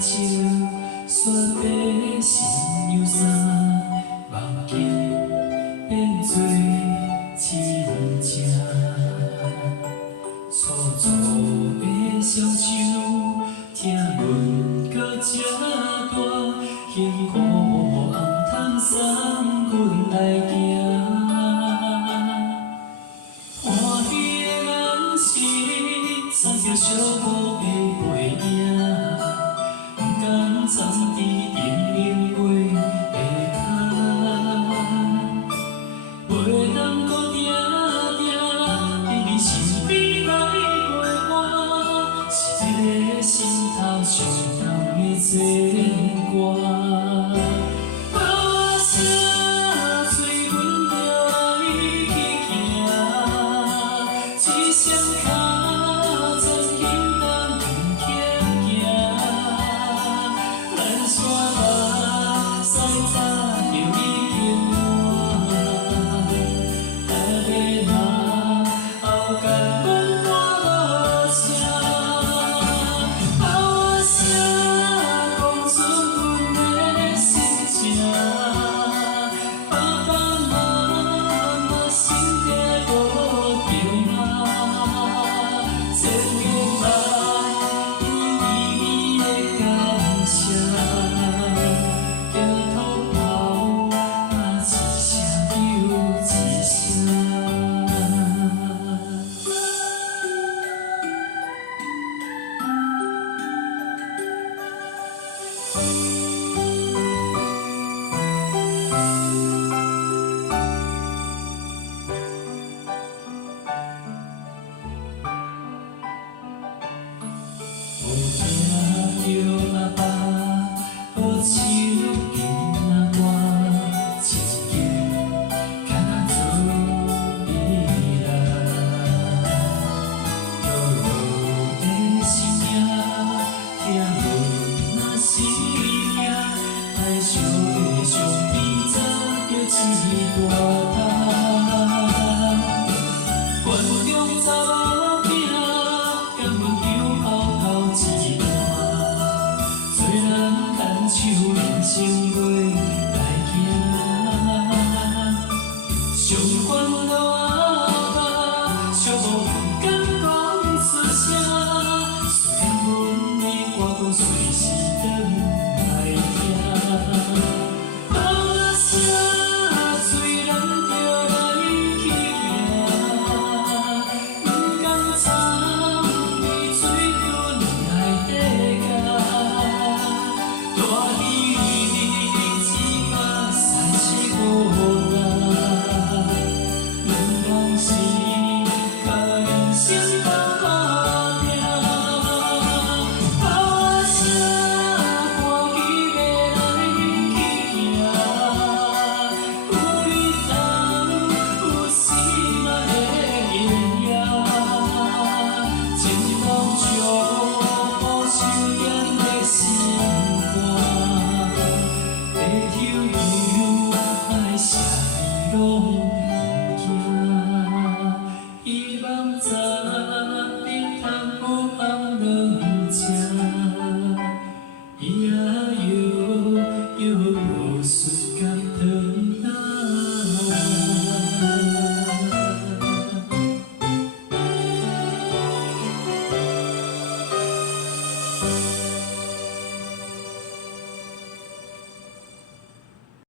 手，雪地心忧衫，梦境变做亲情。粗粗的双手，疼阮搁这大，幸福红毯送阮来行。欢喜的人是送着寂寞的背影，不甘暂伫阴冷月的脚，袂当搁定定伫你身边来陪我，是一个心头上重的牵挂。把声催阮着来去行，一双脚曾轻重不轻行，咱山目驶早就已经满，大家若后间阮看无声，把声讲出阮的心情。爸爸妈妈身体无着嘛，千万因为的感谢，行土头嘛一声又一声。有听着喇叭，好手囡仔歌，一日敢若做依赖。落落的心影，疼阮若是命，爱惜的相片早就一大沓。关中查某囝，甘阮丢后头一段，做人牵手人生过来行。上烦恼啊，寂寞不敢讲出声，虽然阮的歌歌随时转来听。把声催咱着来去行，不甘藏伫水樽内底甲，大喜只怕三世无涯，两往事甲人生打拼。把声歌起要来去行，有你同有心爱的艳阳，情浓照无收敛的心肝，地抽油爱啥咪拢。